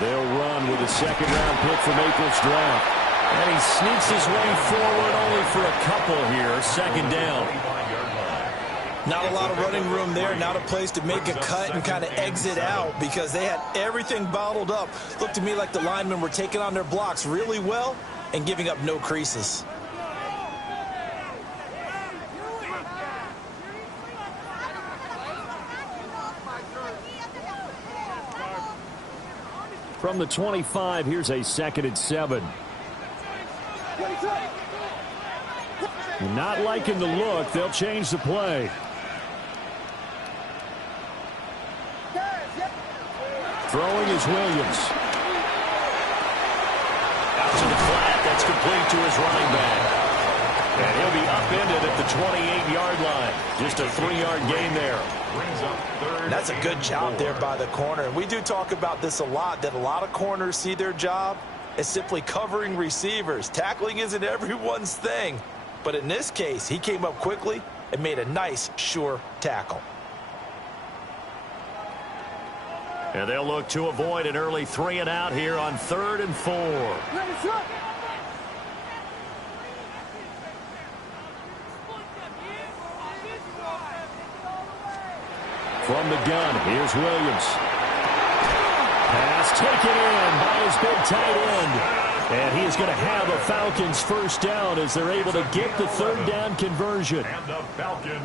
They'll run with a second-round pick from April's draft. And he sneaks his way forward only for a couple here. Second down. Not a lot of running room there. Not a place to make a cut and kind of exit out because they had everything bottled up. Looked to me like the linemen were taking on their blocks really well and giving up no creases. From the 25, here's a 2nd and 7. Not liking the look. They'll change the play. Throwing is Williams. Out to the flat. That's complete to his running back. And he'll be upended at the 28-yard line. Just a 3-yard gain there. That's a good job there by the corner. And we do talk about this a lot, that a lot of corners see their job as simply covering receivers. Tackling isn't everyone's thing. But in this case, he came up quickly and made a nice, sure tackle. And they'll look to avoid an early 3-and-out here on 3rd and 4. From the gun, here's Williams. Pass taken in by his big tight end. And he is going to have a Falcons first down as they're able to get the 3rd down conversion.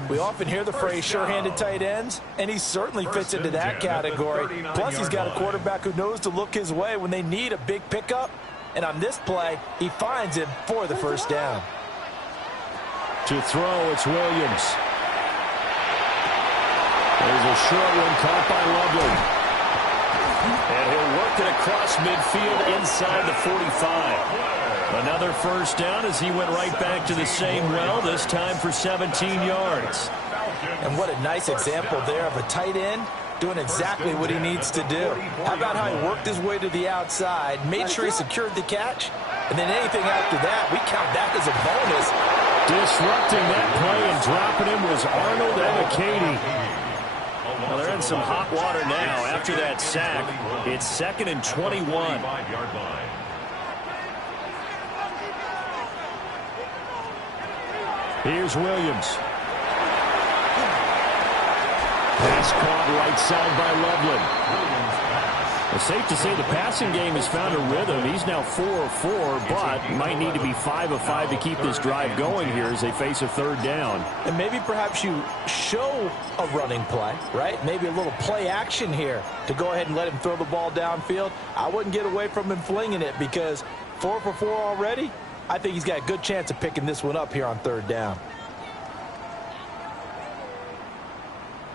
We often hear the phrase sure-handed tight ends, and he certainly fits into that category. Plus, he's got a quarterback who knows to look his way when they need a big pickup. And on this play, he finds him for the first down. To throw, it's Williams. There's a short one caught by Lovely. And he'll work it across midfield inside the 45. Another first down as he went right back to the same well, this time for 17 yards. And what a nice example there of a tight end doing exactly what he needs to do. How about how he worked his way to the outside, made sure he secured the catch, and then anything after that, we count that as a bonus. Disrupting that play and dropping him was Arnold Ebiketie. Well, they're in some hot water now after that sack. It's 2nd and 21. Here's Williams. Pass caught right side by Loveland. It's safe to say the passing game has found a rhythm. He's now 4 of 4, but might need to be 5 of 5 to keep this drive going here as they face a 3rd down. And maybe perhaps you show a running play, right? Maybe a little play action here to go ahead and let him throw the ball downfield. I wouldn't get away from him flinging it because 4 for 4 already. I think he's got a good chance of picking this one up here on 3rd down.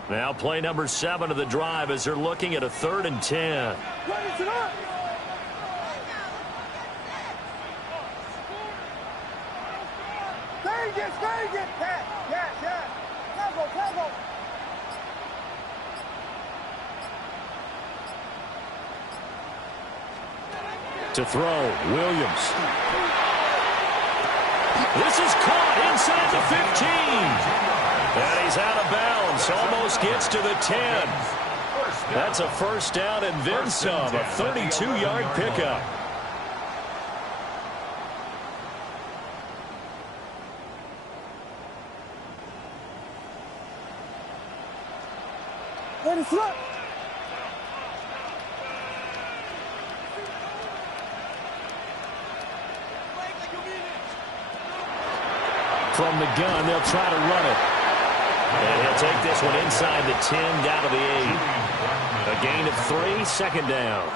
Now play number 7 of the drive as they're looking at a 3rd and 10. To throw, Williams. This is caught inside the 15. And he's out of bounds. Almost gets to the 10. That's a first down and then some. A 32-yard pickup. From the gun, they'll try to run it. And he'll take this one inside the 10, down to the 8. A gain of 3, 2nd down.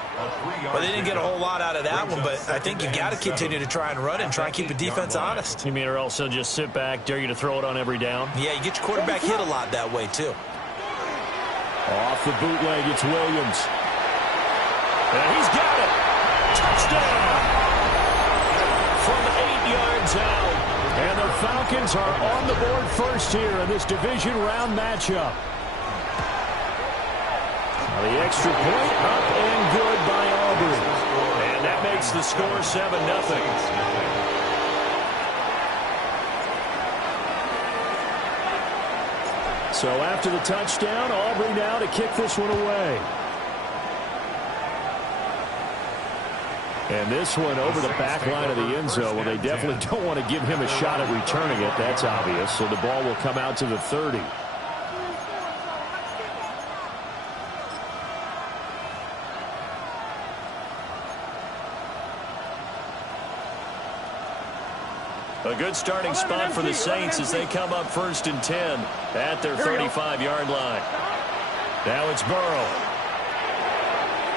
Well, they didn't get a whole lot out of that one, but I think you got to continue to try and run it and try and keep the defense honest. You mean or else they'll just sit back, dare you to throw it on every down? Yeah, you get your quarterback hit a lot that way, too. Off the bootleg, it's Williams. And he's got it. Touchdown. From 8 yards out. And the Falcons are on the board first here in this division round matchup. The extra point up and good by Auburn. And that makes the score 7-0. So after the touchdown, Aubrey now to kick this one away. And this one over the back line of the end zone. Well, they definitely don't want to give him a shot at returning it. That's obvious. So the ball will come out to the 30. A good starting spot for the Saints as they come up 1st and 10 at their 35-yard line. Now it's Burrow.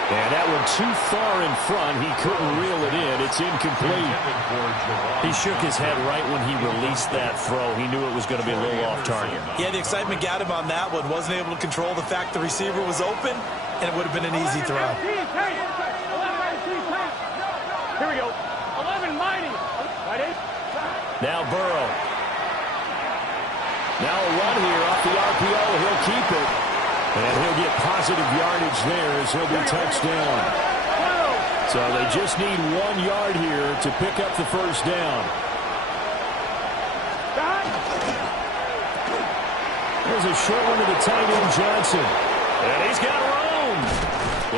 And that one too far in front. He couldn't reel it in. It's incomplete. He shook his head right when he released that throw. He knew it was going to be a little off target. Yeah, the excitement got him on that one. Wasn't able to control the fact the receiver was open, and it would have been an easy throw. Here we go. 11 mighty. Now Burrow. Now a run here off the RPO. He'll keep it. And he'll get positive yardage there as he'll be touchdown. So they just need 1 yard here to pick up the first down. There's a short one to the tight end, Johnson. And he's got room.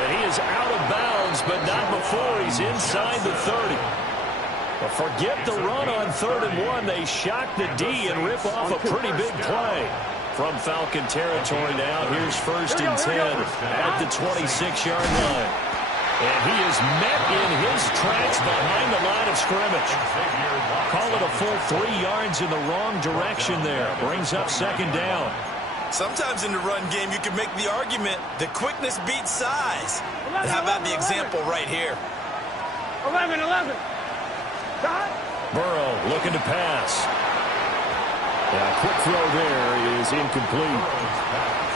And he is out of bounds, but not before he's inside the 30. But forget the run on 3rd and 1. They shock the D and rip off a pretty big play. From Falcon territory now, here's 1st and 10 at the 26-yard line. And he is met in his tracks behind the line of scrimmage. Call it a full 3 yards in the wrong direction there. Brings up 2nd down. Sometimes in the run game, you can make the argument that quickness beats size. And how about the example right here? 11. Burrow looking to pass. A quick throw there is incomplete.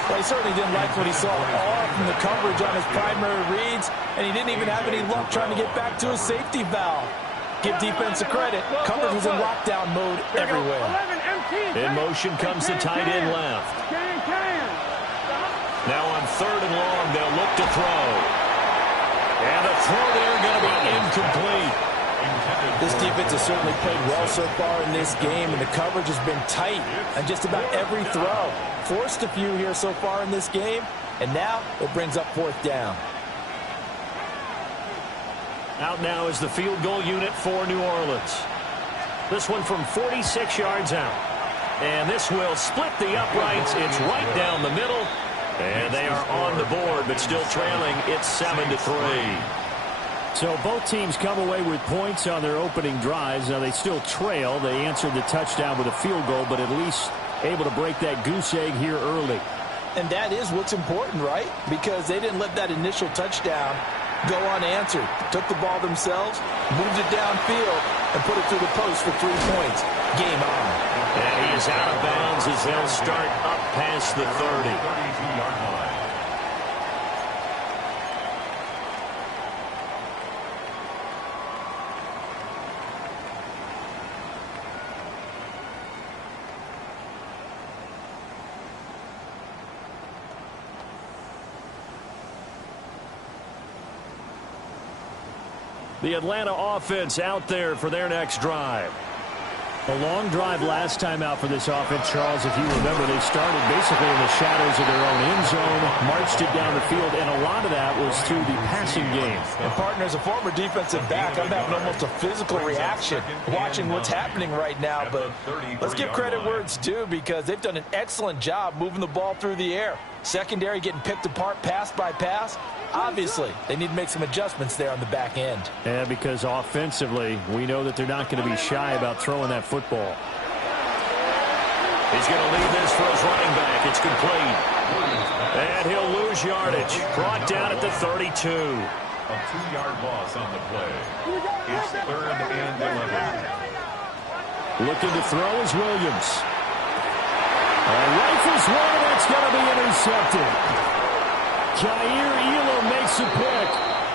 Well, he certainly didn't like what he saw all from the coverage on his primary reads, and he didn't even have any luck trying to get back to his safety valve. Give defense a credit. Coverage was in lockdown mode everywhere. In motion comes the tight end left. Now on 3rd and long, they'll look to throw. And the throw there going to be incomplete. This defense has certainly played well so far in this game, and the coverage has been tight on just about every throw. Forced a few here so far in this game, and now it brings up 4th down. Out now is the field goal unit for New Orleans. This one from 46 yards out. And this will split the uprights. It's right down the middle. And they are on the board, but still trailing. It's 7-3. So both teams come away with points on their opening drives. Now they still trail. They answered the touchdown with a field goal, but at least able to break that goose egg here early. And that is what's important, right? Because they didn't let that initial touchdown go unanswered. Took the ball themselves, moved it downfield, and put it through the post for 3 points. Game on. And he is out of bounds as they'll start up past the 30. The Atlanta offense out there for their next drive. A long drive last time out for this offense, Charles. If you remember, they started basically in the shadows of their own end zone, marched it down the field, and a lot of that was through the passing game. And partner, as a former defensive back, I'm having almost a physical reaction watching what's happening right now. But let's give credit where it's due, because they've done an excellent job moving the ball through the air. Secondary getting picked apart pass by pass. Obviously, they need to make some adjustments there on the back end. Yeah, because offensively, we know that they're not going to be shy about throwing that football. He's going to leave this for his running back. It's complete. And he'll lose yardage. Brought down at the 32. A 2-yard loss on the play. It's 3rd and 11. Looking to throw is Williams. Rifles one, and that's going to be intercepted. Jair Elam makes a pick.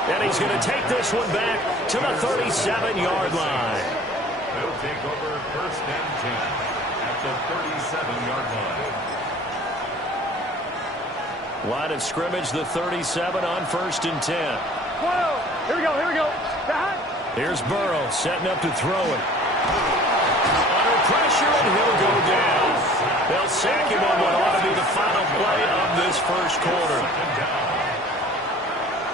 And he's going to take this one back to the 37-yard line. They'll take over 1st and 10 at the 37-yard line. Line of scrimmage, the 37 on 1st and 10. Whoa! Here we go. Here's Burrow setting up to throw it. Under pressure, and he'll go down. They'll sack him on what ought to be the final play of this first quarter.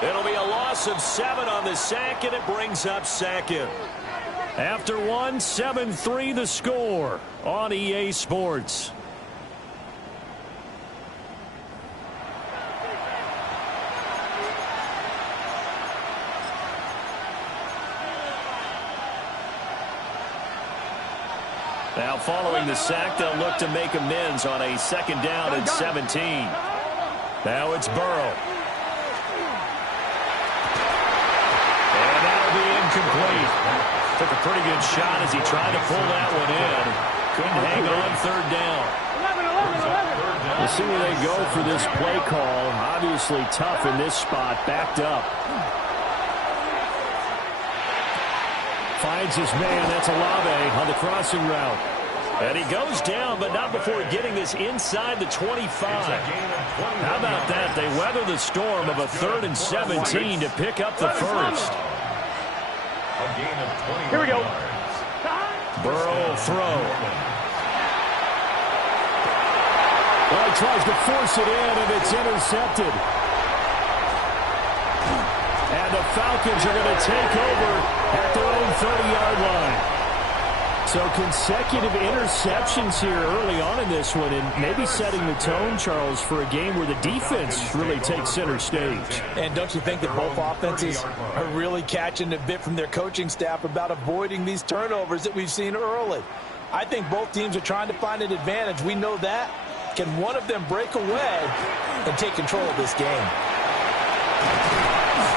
It'll be a loss of 7 on the sack, and it brings up second. After 1, 7-3 the score on EA Sports. Now following the sack, they'll look to make amends on a second down at 17. Now it's Burrow. And that'll be incomplete. Took a pretty good shot as he tried to pull that one in. Couldn't hang on third down. 11. We'll see where they go for this play call. Obviously tough in this spot, backed up. Finds his man, that's Olave on the crossing route. And he goes down, but not before getting this inside the 25. How about that? They weather the storm of a 3rd and 17 to pick up the first. Here we go. Burrow will throw. Well, he tries to force it in, and it's intercepted. And the Falcons are going to take over at their own 30-yard line. So consecutive interceptions here early on in this one, and maybe setting the tone, Charles, for a game where the defense really takes center stage. And don't you think that both offenses are really catching a bit from their coaching staff about avoiding these turnovers that we've seen early? I think both teams are trying to find an advantage. We know that. Can one of them break away and take control of this game?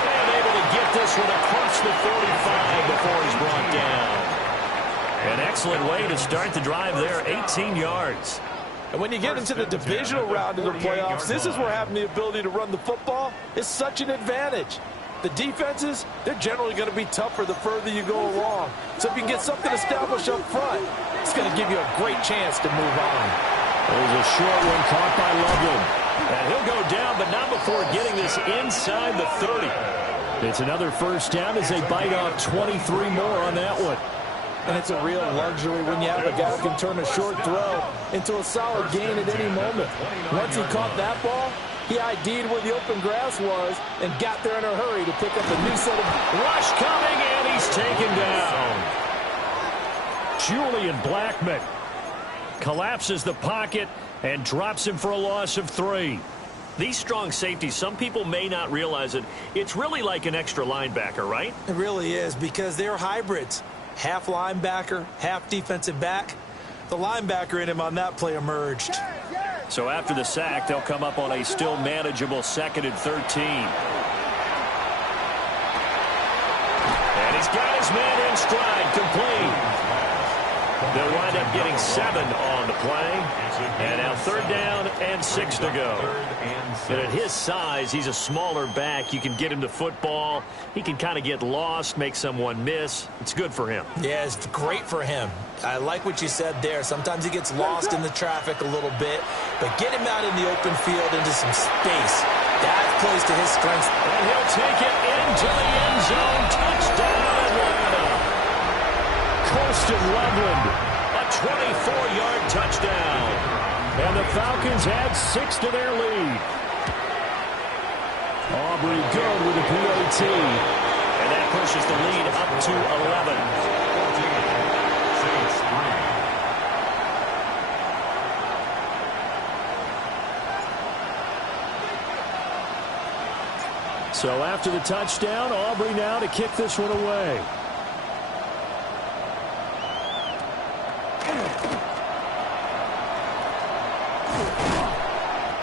And able to get this one across the 45 before he's brought down. An excellent way to start the drive there, 18 yards. And when you get into the divisional round of the playoffs, this is where having the ability to run the football is such an advantage. The defenses, they're generally going to be tougher the further you go along. So if you can get something established up front, it's going to give you a great chance to move on. There's a short one caught by Loveland. And he'll go down, but not before getting this inside the 30. It's another first down as they bite off 23 more on that one. And it's a real luxury when you have a guy who can turn a short throw into a solid gain at any moment. Once he caught that ball, he ID'd where the open grass was and got there in a hurry to pick up a new set of... Rush coming, and he's taken down. Julian Blackmon collapses the pocket and drops him for a loss of 3. These strong safeties, some people may not realize it. It's really like an extra linebacker, right? It really is, because they're hybrids. Half linebacker, half defensive back. The linebacker in him on that play emerged. So after the sack, they'll come up on a still manageable 2nd and 13. And he's got his man in stride, complete. They'll wind up getting 7 on the play. And now 3rd down and 6 to go. And at his size, he's a smaller back. You can get him to football. He can kind of get lost, make someone miss. It's good for him. Yeah, it's great for him. I like what you said there. Sometimes he gets lost in the traffic a little bit. But get him out in the open field into some space. That plays to his strengths. And he'll take it into the end zone. Touchdown, Atlanta. Colston Loveland, a 24-yard touchdown. And the Falcons add 6 to their lead. Aubrey good with a PAT. And that pushes the lead up to 11. So after the touchdown, Aubrey now to kick this one away.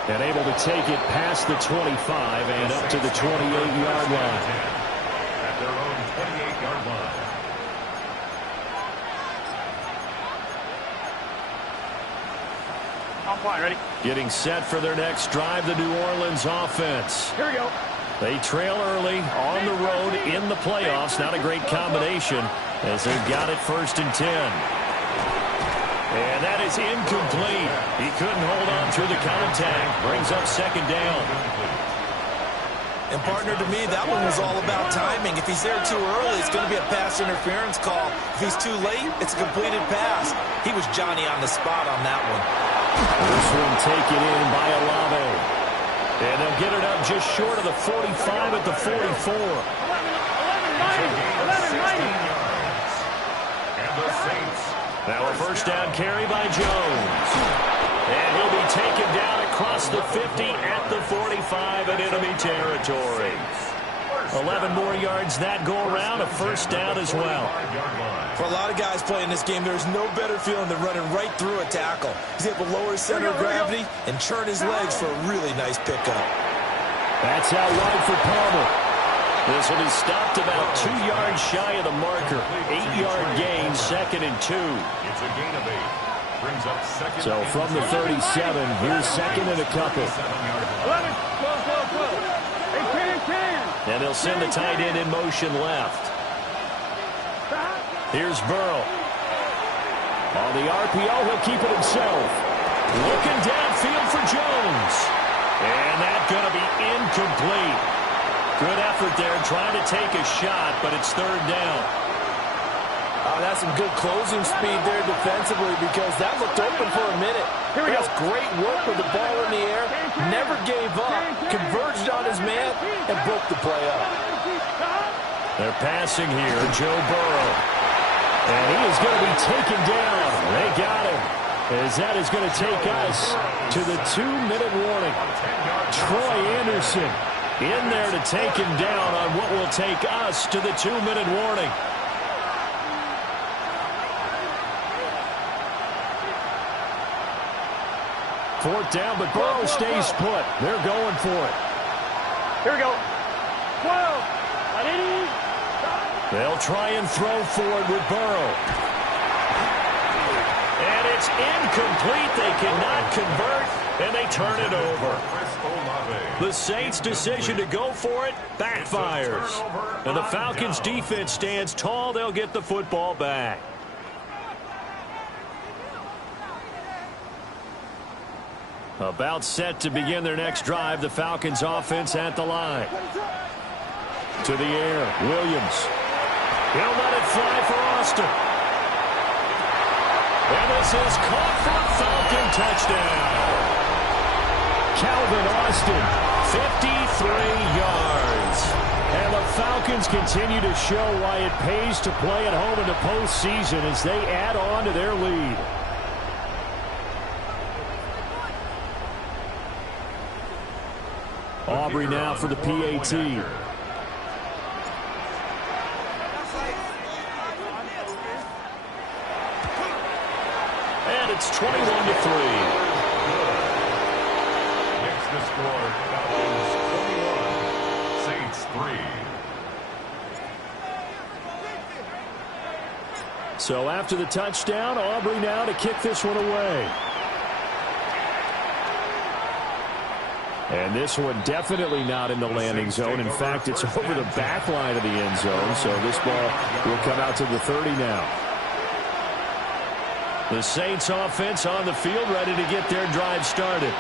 And able to take it past the 25 and up to the 28-yard line. At their own 28-yard line. I'm fine, ready? Getting set for their next drive, the New Orleans offense. Here we go. They trail early on the road in the playoffs. Not a great combination as they've got it 1st and 10. And that is incomplete. He couldn't hold on through the contact. Brings up 2nd down. And, partner, to me, that one was all about timing. If he's there too early, it's going to be a pass interference call. If he's too late, it's a completed pass. He was Johnny on the spot on that one. This one taken in by Olave. And they'll get it up just short of the 45 at the 44. 11, 90. And the Saints. Now a first down carry by Jones. And he'll be taken down across the 50 at the 45 in enemy territory. 11 more yards that go around, a first down as well. For a lot of guys playing this game, there's no better feeling than running right through a tackle. He's able to lower his center of gravity and churn his legs for a really nice pickup. That's out wide for Palmer. This will be stopped about 2 yards shy of the marker. 8-yard gain, 2nd and 2. It's a gain of 8. Brings up second. So from the 37, here's 2nd and a couple. 11, 12. Hey, 10. And they'll send the tight end in motion left. Here's Burrow. On the RPO, he'll keep it himself. Looking downfield for Jones. And that's going to be incomplete. Good effort there, trying to take a shot, but it's 3rd down. Oh, that's some good closing speed there defensively because that looked open for a minute. That's great work with the ball in the air. Never gave up. Converged on his man and broke the play up. They're passing here, Joe Burrow. And he is going to be taken down. They got him. As that is going to take us to the 2-minute warning. Troy Anderson in there to take him down on what will take us to the 2-minute warning. Fourth down, but Burrow stays put. They're going for it. Here we go. 12. They'll try and throw forward with Burrow. And it's incomplete. They cannot convert, and they turn it over. The Saints' decision to go for it backfires. And the Falcons' defense stands tall. They'll get the football back. About set to begin their next drive. The Falcons' offense at the line. To the air, Williams. He'll let it fly for Austin. And this is caught for a Falcon touchdown. Calvin Austin, 53 yards. And the Falcons continue to show why it pays to play at home in the postseason as they add on to their lead. Aubrey now for the PAT. And it's 21-3. Makes the score Falcons 21, Saints 3. So after the touchdown, Aubrey now to kick this one away. And this one definitely not in the landing zone. In fact, it's over the back line of the end zone. So this ball will come out to the 30 now. The Saints offense on the field, ready to get their drive started.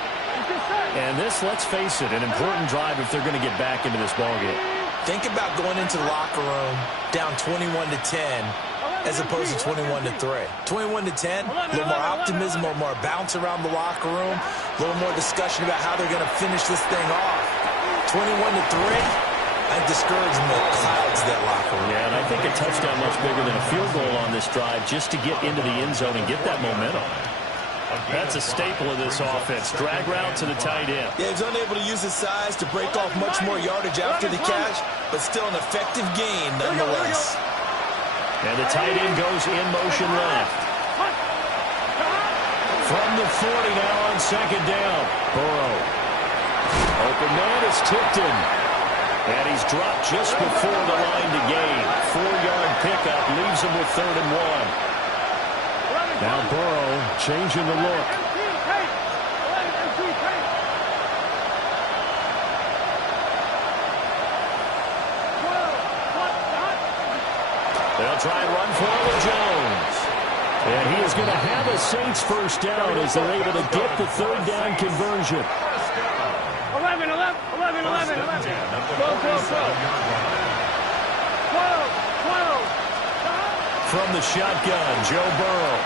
And this, let's face it, an important drive if they're going to get back into this ballgame. Think about going into the locker room down 21-10 as opposed to 21-3. 21-10, a little more optimism, a little more bounce around the locker room, a little more discussion about how they're going to finish this thing off. 21-3, I think discouragement clouds that locker room. Yeah, and I think a touchdown much bigger than a field goal on this drive just to get into the end zone and get that momentum. That's a staple of this offense. Drag route to the tight end. Yeah, he's unable to use his size to break off much more yardage after the catch, but still an effective gain nonetheless. And the tight end goes in motion left. From the 40 now on 2nd down. Burrow. Open man is tipped in. And he's dropped just before the line to gain. 4-yard pickup leaves him with 3rd and 1. Now Burrow changing the look. They'll try and run for it with Jones. And he is going to have a Saints first down as they're able to get the 3rd down conversion. 11. 12. 12. From the shotgun, Joe Burrow.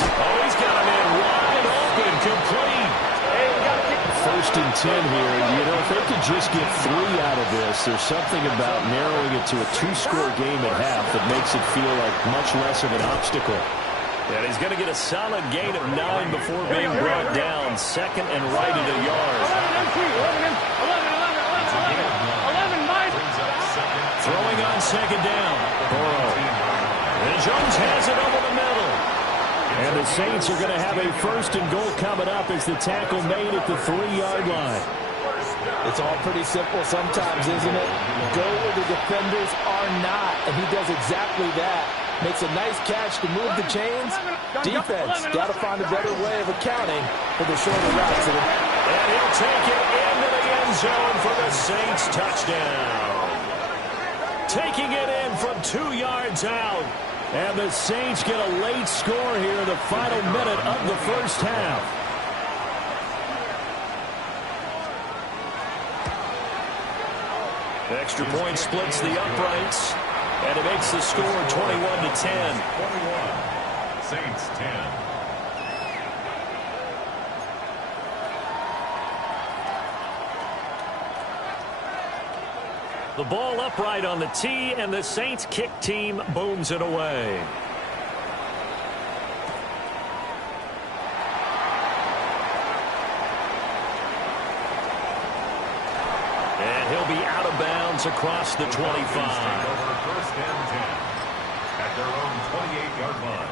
Oh, he's got him in wide open, complete. Hey, we got to kick. 1st and 10 here. You know, if they could just get 3 out of this, there's something about narrowing it to a 2-score game at half that makes it feel like much less of an obstacle. And he's going to get a solid gain of 9 before being brought down. 2nd and right at a yard. 11, Mike. Throwing on 2nd down. Burrow. And Jones has it over the middle. And the Saints are going to have a 1st and goal coming up as the tackle made at the 3-yard line. It's all pretty simple sometimes, isn't it? Go where the defenders are not, and he does exactly that. Makes a nice catch to move the chains. Defense got to find a better way of accounting for the shorter routes. And he'll take it into the end zone for the Saints touchdown. Taking it in from 2 yards out. And the Saints get a late score here in the final minute of the first half. Extra point splits the uprights. And it makes the score 21-10. 21. Saints 10. The ball upright on the tee, and the Saints kick team booms it away. And he'll be out of bounds across the 25. Over 1st and 10 at their own 28-yard line.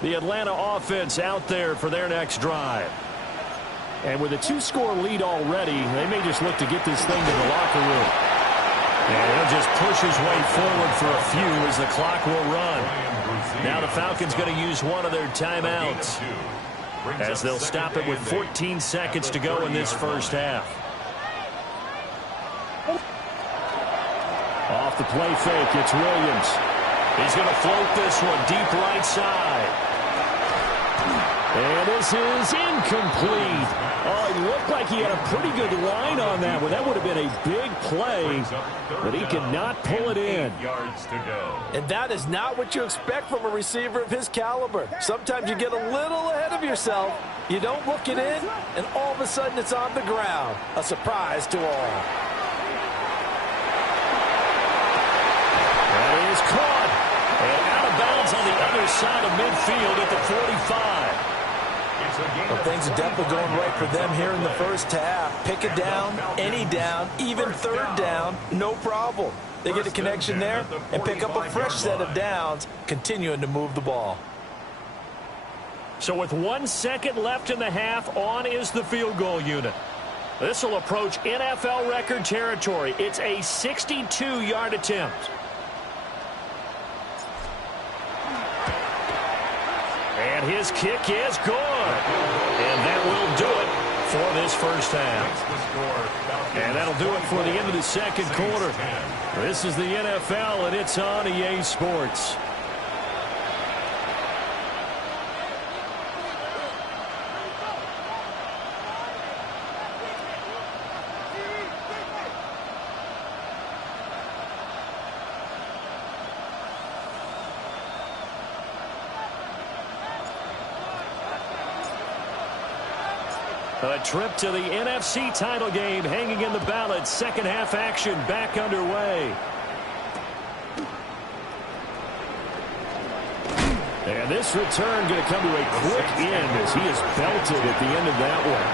The Atlanta offense out there for their next drive. And with a 2-score lead already, they may just look to get this thing to the locker room. And he'll just push his way forward for a few as the clock will run. Now the Falcons going to use one of their timeouts as they'll stop it with 14 seconds to go in this first half. Off the play fake, it's Williams. He's going to float this one deep right side. And this is incomplete. Oh, it looked like he had a pretty good line on that one. That would have been a big play, but he could not pull it in. 8 yards to go. And that is not what you expect from a receiver of his caliber. Sometimes you get a little ahead of yourself. You don't look it in, and all of a sudden it's on the ground. A surprise to all. That is caught. And out of bounds on the other side of midfield at the 45. Well, things are definitely going right for them here in the first half. Pick it down, any down, even 3rd down, no problem. They get a connection there and pick up a fresh set of downs, continuing to move the ball. So with 1 second left in the half, on is the field goal unit. This will approach NFL record territory. It's a 62-yard attempt. And his kick is good. And that will do it for this first half. And that'll do it for the end of the second quarter. This is the NFL, and it's on EA Sports. A trip to the NFC title game hanging in the balance. Second half action back underway. And this return going to come to a quick end as he is belted at the end of that one.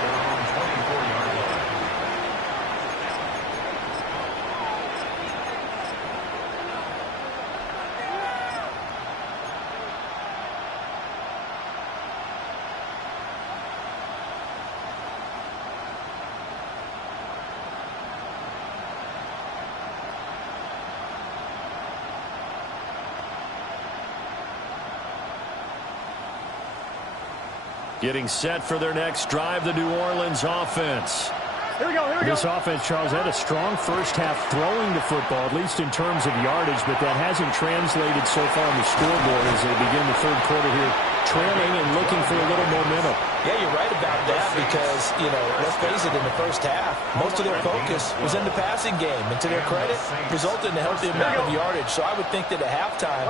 Getting set for their next drive, the New Orleans offense. Here we go, here we go. This offense, Charles, had a strong first half throwing the football, at least in terms of yardage, but that hasn't translated so far on the scoreboard as they begin the third quarter here, trailing and looking for a little momentum. Yeah, you're right about that, because, let's face it, in the first half, most of their focus was in the passing game. And to their credit, resulted in a healthy amount of yardage. So I would think that at halftime,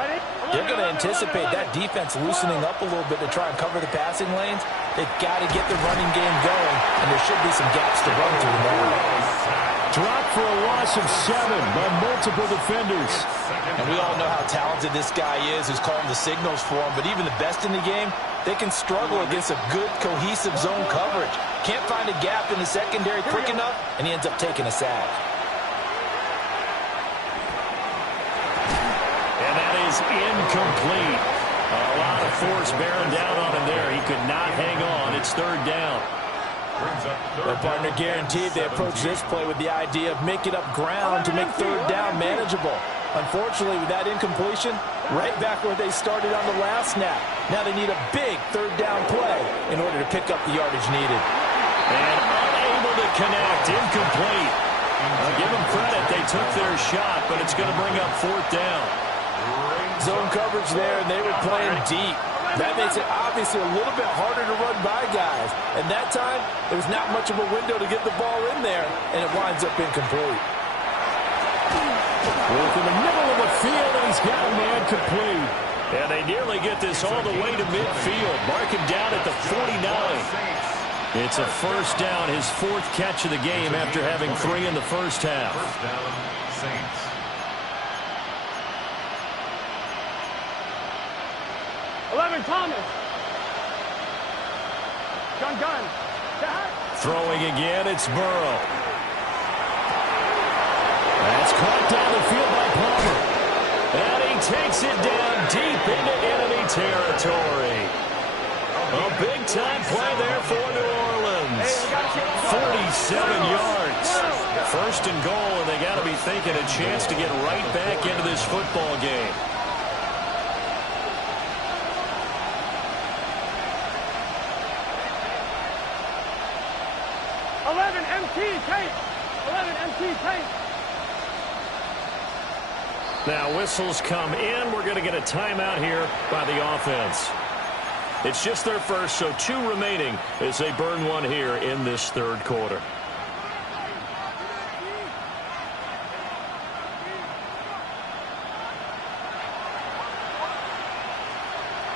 they're going to anticipate that defense loosening up a little bit to try and cover the passing lanes. They've got to get the running game going, and there should be some gaps to run through now. Dropped for a loss of 7 by multiple defenders. And we all know how talented this guy is who's calling the signals for him. But even the best in the game, they can struggle against a good, cohesive zone coverage. Can't find a gap in the secondary quick enough, and he ends up taking a sack. And that is incomplete. A lot of force bearing down on him there. He could not hang on. It's third down. Their partner guaranteed they approach this play with the idea of making up ground to make third down manageable. Unfortunately, with that incompletion, right back where they started on the last snap. Now they need a big third down play in order to pick up the yardage needed. And unable to connect, incomplete. Give them credit, they took their shot, but it's going to bring up fourth down. Zone coverage there, and they were playing deep. That makes it obviously a little bit harder to run by guys. And that time, there was not much of a window to get the ball in there, and it winds up incomplete. Work in the middle of the field, and he's got a man complete. And they nearly get this all the way to midfield. Mark him down at the 49. It's a first down, his fourth catch of the game after having 3 in the first half. First down, Saints. Thomas. Gun. Throwing again, it's Burrow. That's caught down the field by Palmer. And he takes it down deep into enemy territory. A big-time play there for New Orleans. 47 yards. First and goal, and they got to be thinking a chance to get right back into this football game. Now whistles come in. We're going to get a timeout here by the offense. It's just their first, so 2 remaining as they burn one here in this third quarter.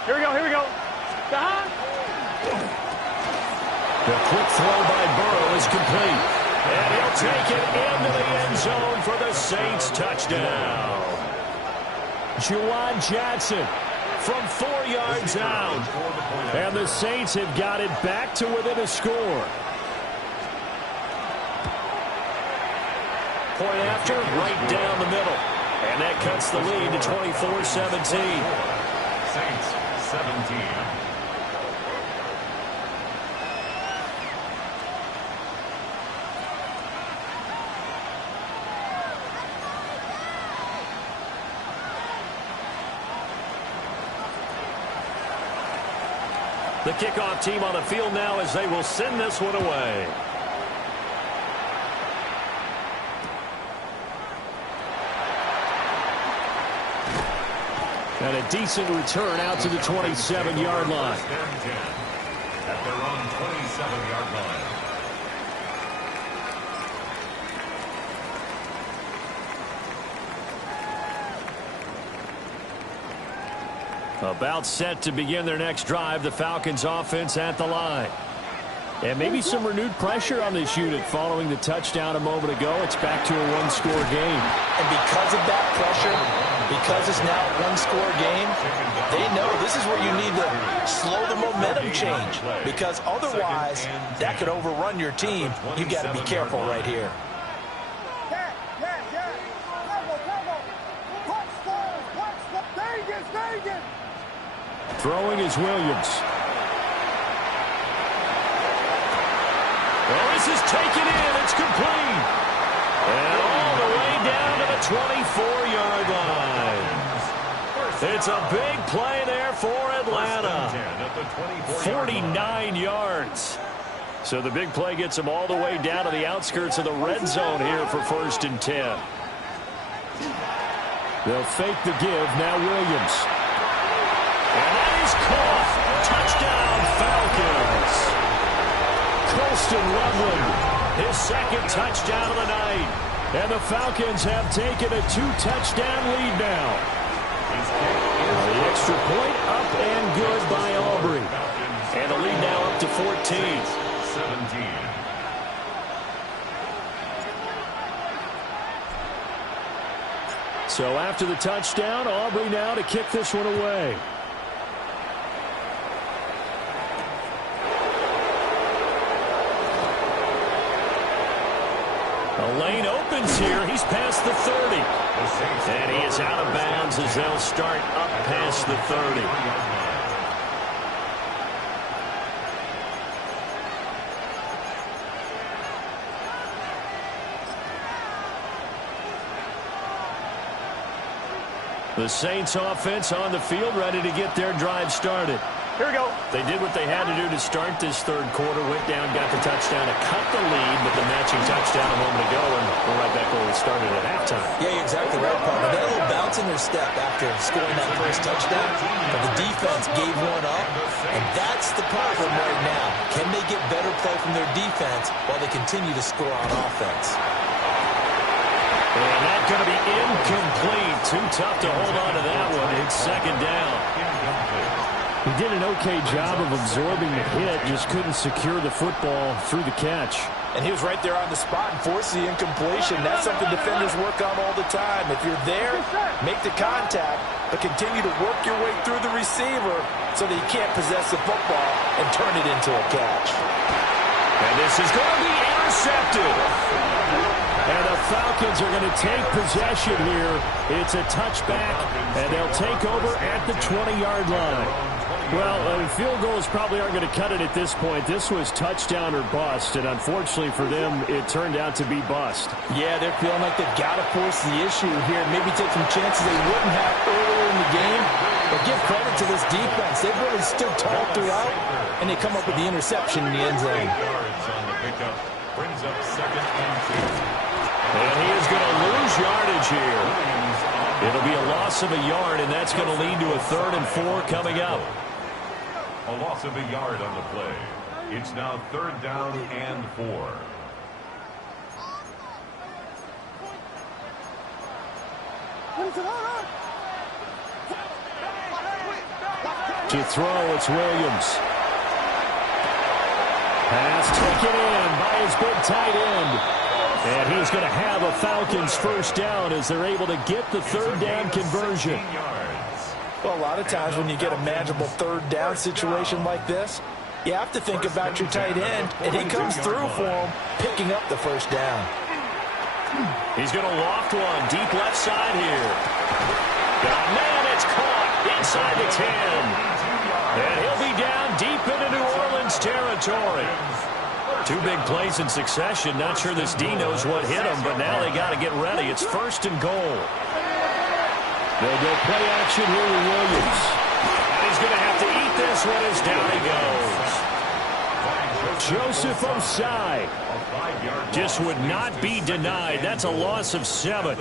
Here we go. The quick throw by Burrow is complete. And he'll take it into the end zone for the Saints touchdown. Juwan Johnson from 4 yards out. And the Saints have got it back to within a score. Point after, right down the middle. And that cuts the lead to 24-17. Saints 17. The kickoff team on the field now as they will send this one away. And a decent return out to the 27-yard line. At their own 27-yard line. About set to begin their next drive, the Falcons offense at the line. And maybe some renewed pressure on this unit following the touchdown a moment ago. It's back to a one-score game. And because of that pressure, because it's now a one-score game, they know this is where you need to slow the momentum change. Because otherwise, that could overrun your team. You've got to be careful right here. Throwing is Williams. Well, this is taken in. It's complete. And all the way down to the 24-yard line. It's a big play there for Atlanta. 49 yards. So the big play gets them all the way down to the outskirts of the red zone here for 1st and 10. They'll fake the give. Now Williams. And that is caught. Touchdown, Falcons. Preston Loveland, his second touchdown of the night. And the Falcons have taken a 2-touchdown lead now. The extra point up and good by Aubrey. And the lead now up to 14. 17. So after the touchdown, Aubrey now to kick this one away. The lane opens here. He's past the 30. And he is out of bounds as they'll start up past the 30. The Saints offense on the field, ready to get their drive started. Here we go. They did what they had to do to start this third quarter. Went down, got the touchdown to cut the lead with the matching touchdown a moment ago, and we're right back where we started at halftime. Yeah, you're exactly right, Paul. They had a little bounce in their step after scoring that first touchdown, but the defense gave one up, and that's the problem right now. Can they get better play from their defense while they continue to score on offense? And that's going to be incomplete. Too tough to hold on to that one. It's second down. He did an okay job of absorbing the hit, just couldn't secure the football through the catch. And he was right there on the spot and forced the incompletion. That's something defenders work on all the time. If you're there, make the contact, but continue to work your way through the receiver so that you can't possess the football and turn it into a catch. And this is going to be intercepted. And the Falcons are going to take possession here. It's a touchback, and they'll take over at the 20-yard line. Well, field goals probably aren't going to cut it at this point. This was touchdown or bust, and unfortunately for them, it turned out to be bust. Yeah, they're feeling like they've got to force the issue here. Maybe take some chances they wouldn't have earlier in the game. But give credit to this defense. They've really stood tall throughout, and they come up with the interception in the end zone. Yards on the pickup brings up second and 2. And he is going to lose yardage here. It'll be a loss of a yard, and that's going to lead to a 3rd and 4 coming up. A loss of a yard on the play. It's now 3rd down and 4. To throw, it's Williams. Pass taken in by his big tight end. And he's going to have a Falcons first down as they're able to get the 3rd down conversion. Well, a lot of times when you get a manageable 3rd down situation like this, you have to think about your tight end, and he comes through for him, picking up the first down. He's going to loft one deep left side here. Oh, man, it's caught inside the 10. And he'll be down deep into New Orleans territory. 2 big plays in succession. Not sure this D knows what hit him, but now they got to get ready. It's 1st and goal. They'll go play action here with Williams. And he's going to have to eat this one as down he goes. Joseph Osai just would not be denied. That's a loss of 7.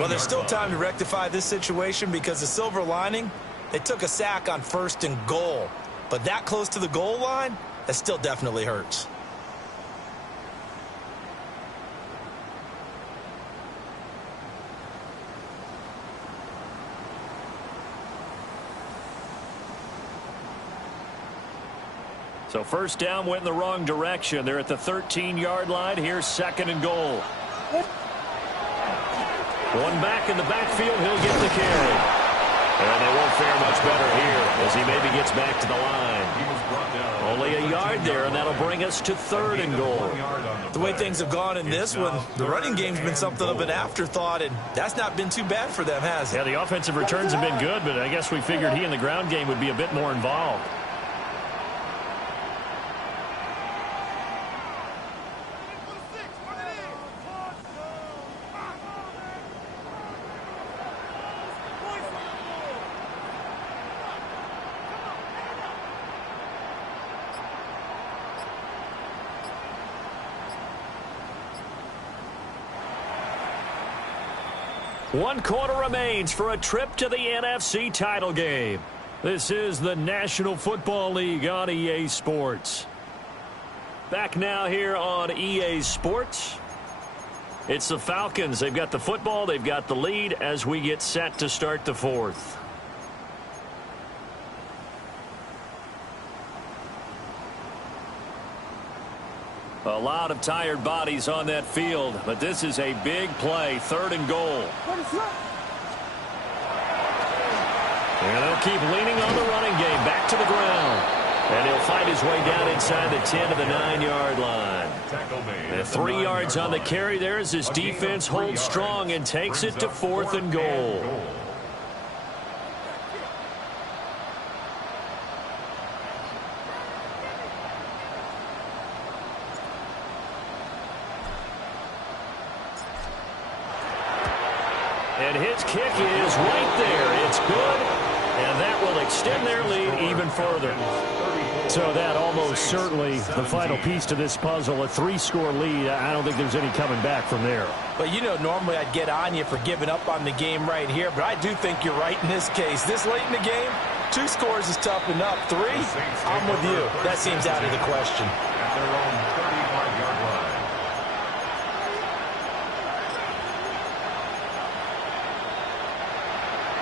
Well, there's still time to rectify this situation because the silver lining, they took a sack on 1st and goal. But that close to the goal line, that still definitely hurts. So first down went in the wrong direction. They're at the 13-yard line. Here's 2nd and goal. One back in the backfield. He'll get the carry. And they won't fare much better here as he maybe gets back to the line. Only a yard there, and that'll bring us to 3rd and goal. The way things have gone in this one, the running game's been something of an afterthought, and that's not been too bad for them, has it? Yeah, the offensive returns have been good, but I guess we figured he in the ground game would be a bit more involved. One quarter remains for a trip to the NFC title game. This is the National Football League on EA Sports. Back now here on EA Sports. It's the Falcons. They've got the football. They've got the lead as we get set to start the fourth. A lot of tired bodies on that field, but this is a big play, 3rd and goal. And they'll keep leaning on the running game, back to the ground. And he'll fight his way down inside the 10 to the 9-yard line. And 3 yards on the carry there as his defense holds strong and takes it to 4th and goal. And his kick is right there. It's good, and that will extend their lead even further. So that almost certainly the final piece to this puzzle, a 3-score lead. I don't think there's any coming back from there. But, you know, normally I'd get on you for giving up on the game right here, but I do think you're right in this case. This late in the game, 2 scores is tough enough. 3, I'm with you. That seems out of the question. At their own 35-yard line.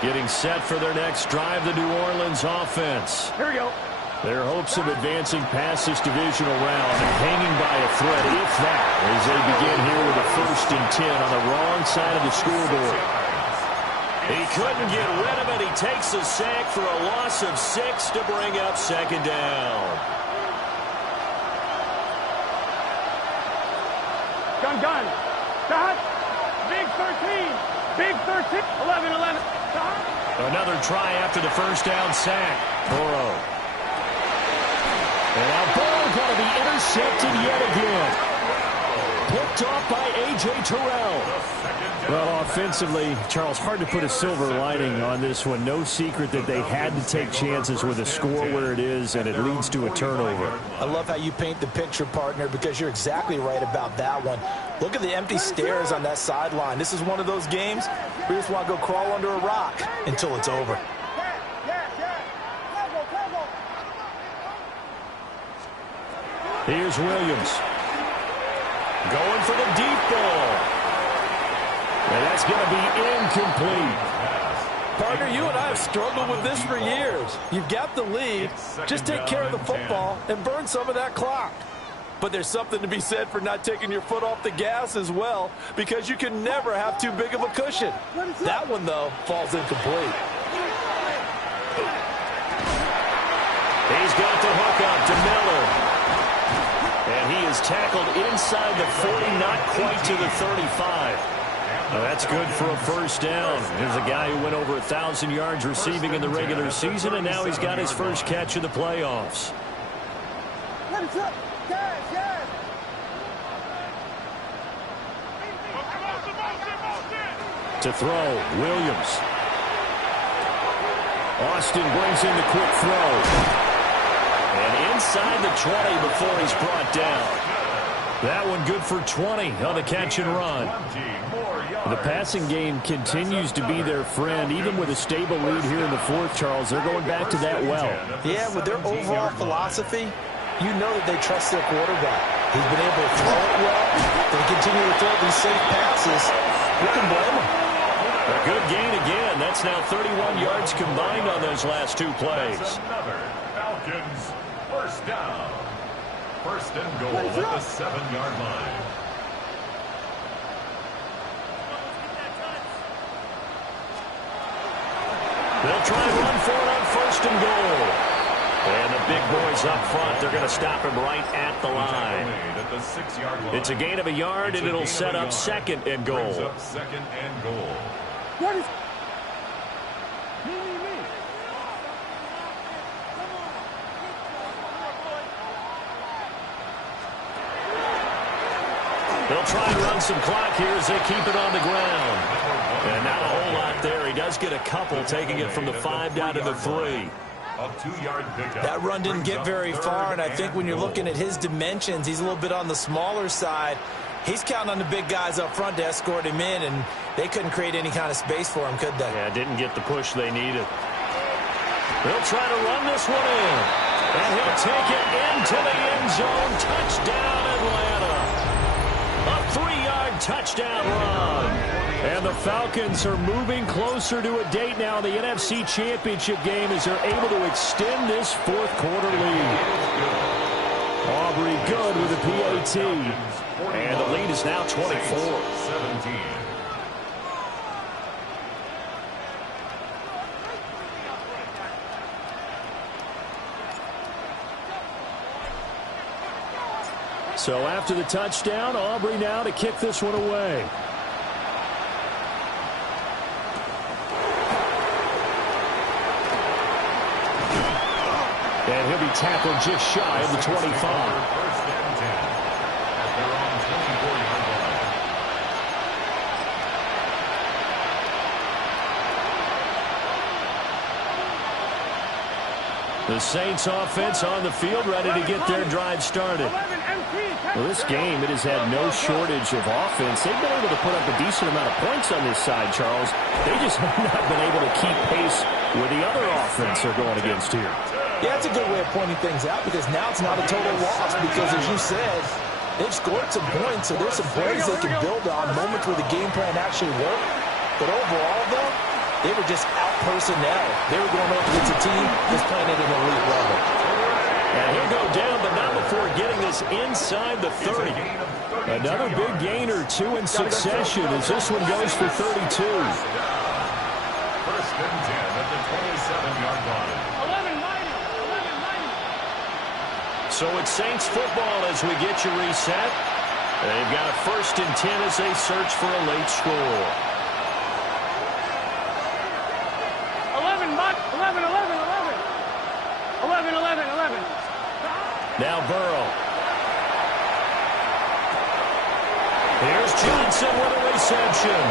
Getting set for their next drive, the New Orleans offense. Here we go. Their hopes of advancing past this divisional round hanging by a thread, if that, as they begin here with a 1st and 10 on the wrong side of the scoreboard. He couldn't get rid of it. He takes a sack for a loss of 6 to bring up 2nd down. Gun. Stop. Big 13. Big 13. 11. Stop. Another try after the 1st down sack. Burrow. And now Burrow going to be intercepted yet again. Picked off by A.J. Terrell. Well, offensively, Charles, hard to put a silver lining on this one. No secret that they had to take chances with a score where it is, and it leads to a turnover. I love how you paint the picture, partner, because you're exactly right about that one. Look at the empty stares on that sideline. This is one of those games where you just want to go crawl under a rock until it's over. Here's Williams. Going for the deep ball. And that's going to be incomplete. Partner, you and I have struggled with this for years. You've got the lead. Just take care of the football and burn some of that clock. But there's something to be said for not taking your foot off the gas as well, because you can never have too big of a cushion. That one, though, falls incomplete. He's got the hook up to Miller. And he is tackled inside the 40, not quite to the 35. Well, that's good for a 1st down. Here's a guy who went over 1,000 yards receiving in the regular season, and now he's got his first catch of the playoffs. To throw, Williams. Austin brings in the quick throw. And inside the 20 before he's brought down. That one good for 20 on the catch and run. The passing game continues to be their friend, even with a stable lead here in the 4th, Charles. They're going back to that well. Yeah, with their overall philosophy, you know that they trust their quarterback. He's been able to throw it well. They continue to throw these safe passes. Who can blame them? A good gain again. That's now 31 yards combined on those last 2 plays. Falcons, 1st down. 1st and goal at the 7-yard line. They'll try and run for it on 1st and goal. And the big boys up front, they're going to stop him right at the line. It's a gain of a yard, and it'll set up 2nd and goal. 2nd and goal. They'll try and run some clock here as they keep it on the ground. And not a whole lot there. He does get a couple, taking it from the 5 down to the 3. That run didn't get very far, and I think when you're looking at his dimensions, he's a little bit on the smaller side. He's counting on the big guys up front to escort him in, and they couldn't create any kind of space for him, could they? Yeah, didn't get the push they needed. They'll try to run this one in. And he'll take it into the end zone. Touchdown, Atlanta. A 3-yard touchdown run. And the Falcons are moving closer to a date now in the NFC Championship game as they're able to extend this fourth-quarter lead. Aubrey good with a PAT. And the lead is now 24-17. So after the touchdown, Aubrey now to kick this one away. And he'll be tackled just shy of the 25. First and 10 at their own 24-yard line. The Saints offense on the field ready to get their drive started. Well, this game, it has had no shortage of offense. They've been able to put up a decent amount of points on this side, Charles. They just have not been able to keep pace with the other offense they're going against here. Yeah, it's a good way of pointing things out because now it's not a total loss because, as you said, they've scored some points, so there's some plays they can build on, moments where the game plan actually worked. But overall, though, they were just out personnel. They were going up against a team that's playing at an elite level. And he'll go down, but not before getting this inside the 30. Another big gain or two in succession as this one goes for 32. First and 10 at the 27-yard line. So it's Saints football as we get you reset. They've got a first and 10 as they search for a late score. 11. Now Burrow. Here's Johnson with a reception.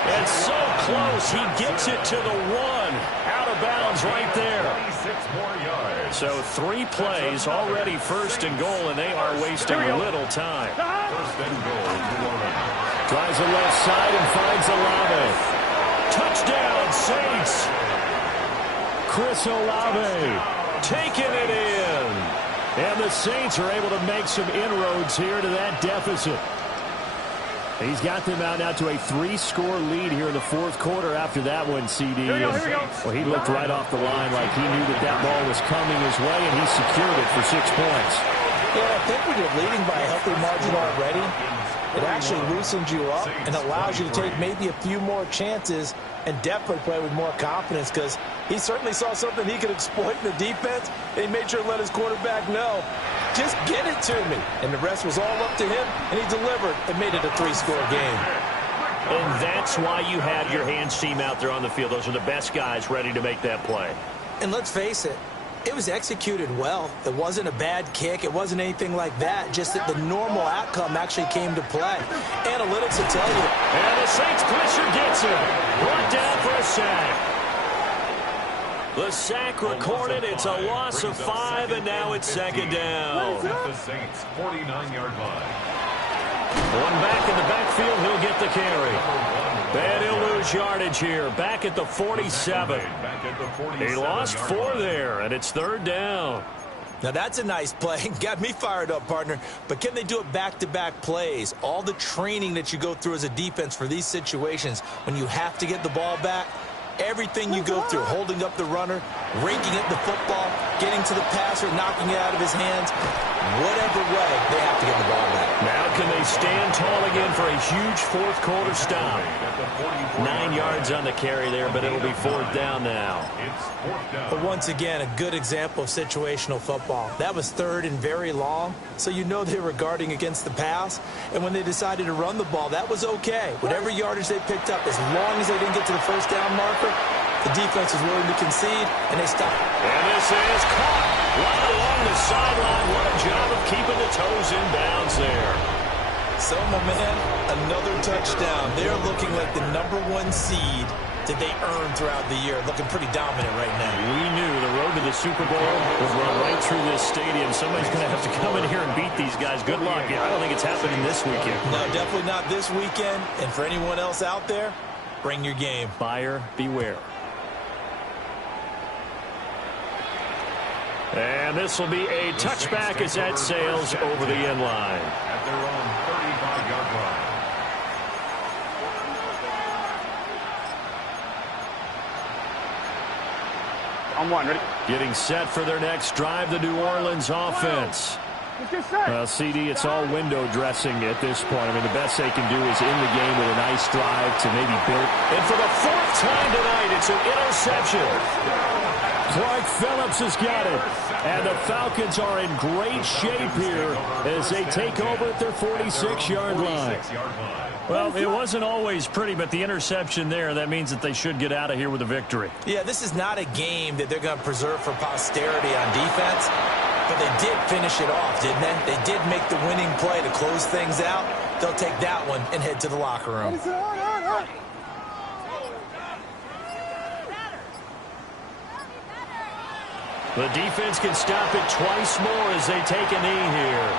And so close, he gets it to the 1. Out of bounds right there. 26 more yards. So 3 plays already first and goal, and they are wasting little time. First and goal, New Orleans. Tries the left side and finds Olave. Touchdown, Saints. Chris Olave taking it in. And the Saints are able to make some inroads here to that deficit. He's got them out now to a 3-score lead here in the fourth quarter after that one, CD. Here we go. Well, he looked right off the line like he knew that ball was coming his way, and he secured it for 6 points. Yeah, I think when you're leading by a healthy margin already, it actually loosens you up and allows you to take maybe a few more chances and definitely play with more confidence because he certainly saw something he could exploit in the defense, and he made sure to let his quarterback know, just get it to me. And the rest was all up to him, and he delivered and made it a 3-score game. And that's why you have your hands team out there on the field. Those are the best guys ready to make that play. And let's face it, it was executed well. It wasn't a bad kick. It wasn't anything like that. Just that the normal outcome actually came to play. Analytics will tell you. And the Saints pressure gets him. Brought down for a sack. The sack recorded. It's a loss of 5, and now it's second down. At the Saints' 49-yard line. One back in the backfield. He'll get the carry. And he'll lose yardage here. Back at the 47. He lost 4 there, and it's third down. Now, that's a nice play. Got me fired up, partner. But can they do it back-to-back plays? All the training that you go through as a defense for these situations, when you have to get the ball back, everything you go through, holding up the runner, raking up the football, getting to the passer, knocking it out of his hands, whatever way, they have to get the ball back. Now can they stand tall again for a huge fourth-quarter stop? 9 yards on the carry there, but it'll be fourth down now. But once again, a good example of situational football. That was third and very long, so you know they were guarding against the pass. And when they decided to run the ball, that was okay. Whatever yardage they picked up, as long as they didn't get to the first down marker, the defense was willing to concede, and they stopped. And this is caught right along the sideline. What a job of keeping the toes in bounds there. So, my man, another touchdown. They're looking like the #1 seed that they earned throughout the year. Looking pretty dominant right now. We knew the road to the Super Bowl would run right through this stadium. Somebody's going to have to come in here and beat these guys. Good luck. I don't think it's happening this weekend. No, definitely not this weekend. And for anyone else out there, bring your game. Buyer beware. And this will be a touchback as that sails over the end line. At their own 35-yard line. On one, ready? Getting set for their next drive, the New Orleans offense. Let's get set. Well, CD, it's all window dressing at this point. I mean, the best they can do is in the game with a nice drive to maybe build. And for the fourth time tonight, it's an interception. Clark Phillips has got it. And the Falcons are in great shape here as they take over at their 46-yard line. Well, it wasn't always pretty, but the interception there, that means that they should get out of here with a victory. Yeah, this is not a game that they're going to preserve for posterity on defense, but they did finish it off, didn't they? They did make the winning play to close things out. They'll take that one and head to the locker room. The defense can stop it twice more as they take a knee here.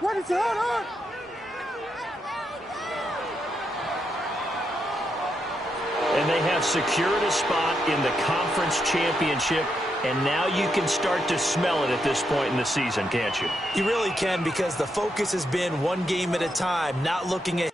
What is that? And they have secured a spot in the conference championship, and now you can start to smell it at this point in the season, can't you? You really can, because the focus has been one game at a time, not looking at